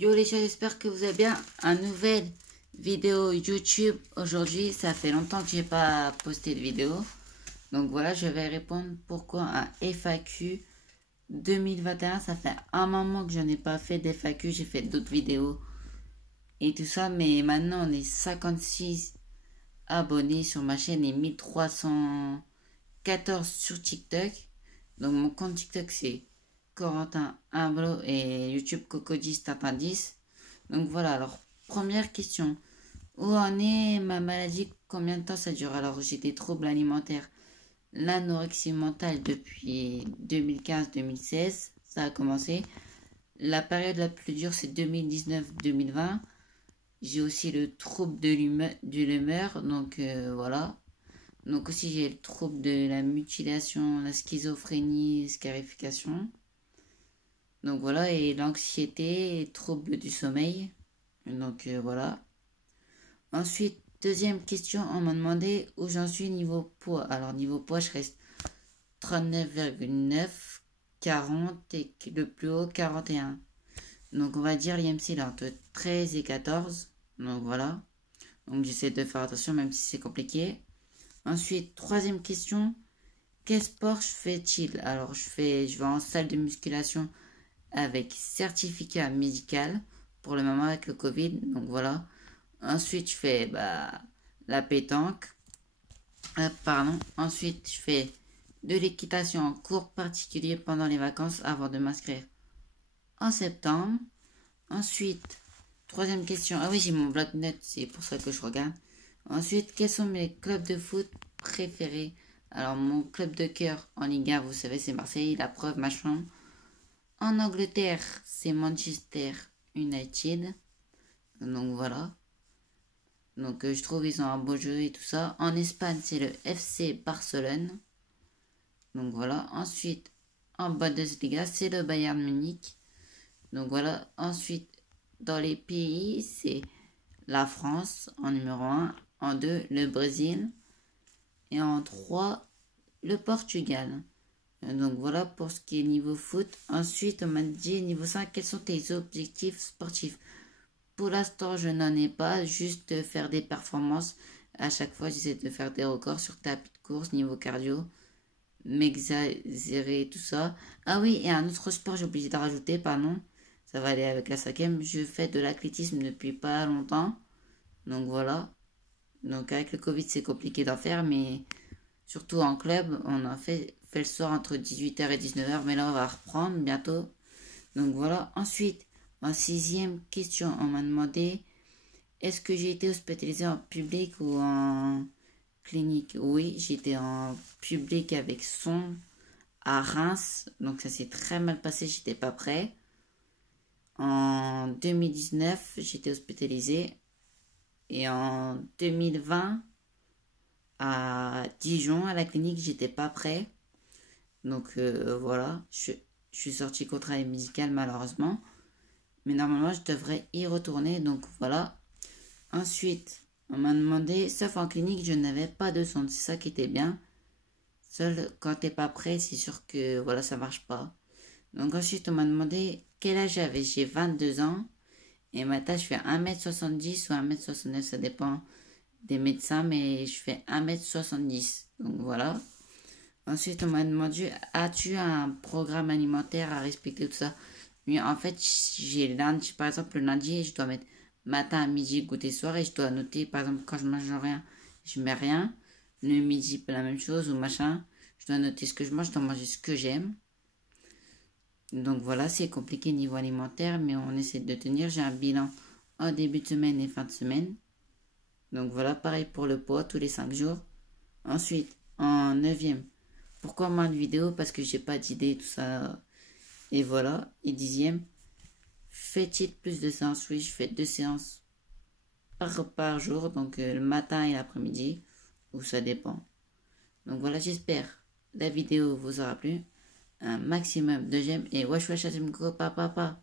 Yo les chats, j'espère que vous allez bien. Un nouvelle vidéo YouTube aujourd'hui. Ça fait longtemps que j'ai pas posté de vidéo. Donc voilà, je vais répondre pourquoi un FAQ 2021. Ça fait un moment que je n'ai pas fait d'FAQ. J'ai fait d'autres vidéos et tout ça. Mais maintenant, on est 56 abonnés sur ma chaîne et 1314 sur TikTok. Donc mon compte TikTok c'est Corentin Imblo et YouTube Cocodis Tintin 10. Donc voilà, alors première question. Où en est ma maladie? Combien de temps ça dure? Alors j'ai des troubles alimentaires, l'anorexie mentale depuis 2015-2016. Ça a commencé. La période la plus dure c'est 2019-2020. J'ai aussi le trouble de l'humeur. Donc voilà. Donc aussi j'ai le trouble de la mutilation, la schizophrénie, scarification. Donc voilà, et l'anxiété, et trouble du sommeil. Donc voilà. Ensuite, deuxième question, on m'a demandé où j'en suis niveau poids. Alors niveau poids, je reste 39,9, 40 et le plus haut 41. Donc on va dire l'IMC là entre 13 et 14. Donc voilà. Donc j'essaie de faire attention même si c'est compliqué. Ensuite, troisième question, quel sport je fais-il? Alors je vais en salle de musculation avec certificat médical pour le moment avec le Covid. Donc voilà. Ensuite, je fais la pétanque. Ensuite, je fais de l'équitation en cours particulier pendant les vacances avant de m'inscrire en septembre. Ensuite, troisième question. Ah oui, j'ai mon bloc-notes, c'est pour ça que je regarde. Ensuite, quels sont mes clubs de foot préférés? Alors, mon club de cœur en Ligue 1, vous savez, c'est Marseille, la preuve, machin. En Angleterre, c'est Manchester United. Donc voilà. Donc je trouve ils ont un beau jeu et tout ça. En Espagne, c'est le FC Barcelone. Donc voilà. Ensuite, en Bundesliga, c'est le Bayern Munich. Donc voilà. Ensuite, dans les pays, c'est la France en numéro 1. En 2, le Brésil. Et en 3, le Portugal. Donc voilà pour ce qui est niveau foot. Ensuite, on m'a dit niveau 5, quels sont tes objectifs sportifs? Pour l'instant, je n'en ai pas, juste faire des performances. À chaque fois, j'essaie de faire des records sur tapis de course, niveau cardio, m'exagérer, tout ça. Ah oui, et un autre sport, j'ai oublié de rajouter, pardon. Ça va aller avec la cinquième. Je fais de l'athlétisme depuis pas longtemps. Donc voilà. Donc avec le Covid, c'est compliqué d'en faire, mais surtout en club, on en fait le soir entre 18h et 19h, mais là, on va reprendre bientôt. Donc voilà. Ensuite, en sixième question, on m'a demandé est-ce que j'ai été hospitalisé en public ou en clinique? Oui, j'étais en public avec son à Reims, donc ça s'est très mal passé, j'étais pas prêt. En 2019, j'étais hospitalisé et en 2020 à Dijon à la clinique, j'étais pas prêt. Donc voilà, je suis sorti contrat médical malheureusement. Mais normalement, je devrais y retourner. Donc voilà. Ensuite, on m'a demandé, sauf en clinique, je n'avais pas de sonde. C'est ça qui était bien. Seul quand t'es pas prêt, c'est sûr que voilà, ça marche pas. Donc ensuite, on m'a demandé quel âge j'avais. J'ai 22 ans. Et ma taille, je fais 1m70 ou 1m69. Ça dépend des médecins. Mais je fais 1m70. Donc voilà. Ensuite, on m'a demandé, as-tu un programme alimentaire à respecter, tout ça? Oui, en fait, j'ai lundi, par exemple, le lundi, je dois mettre matin, midi, goûter, soir, et je dois noter, par exemple, quand je mange rien, je mets rien. Le midi, la même chose, ou machin. Je dois noter ce que je mange, je dois manger ce que j'aime. Donc voilà, c'est compliqué niveau alimentaire, mais on essaie de tenir. J'ai un bilan en début de semaine et fin de semaine. Donc voilà, pareil pour le poids, tous les 5 jours. Ensuite, en neuvième, pourquoi moins de vidéos? Parce que j'ai pas d'idée, tout ça. Et voilà. Et dixième, fait-il plus de séances? Oui, je fais 2 séances par jour, donc le matin et l'après-midi, ou ça dépend. Donc voilà, j'espère la vidéo vous aura plu. Un maximum de j'aime et wesh wesh, papa.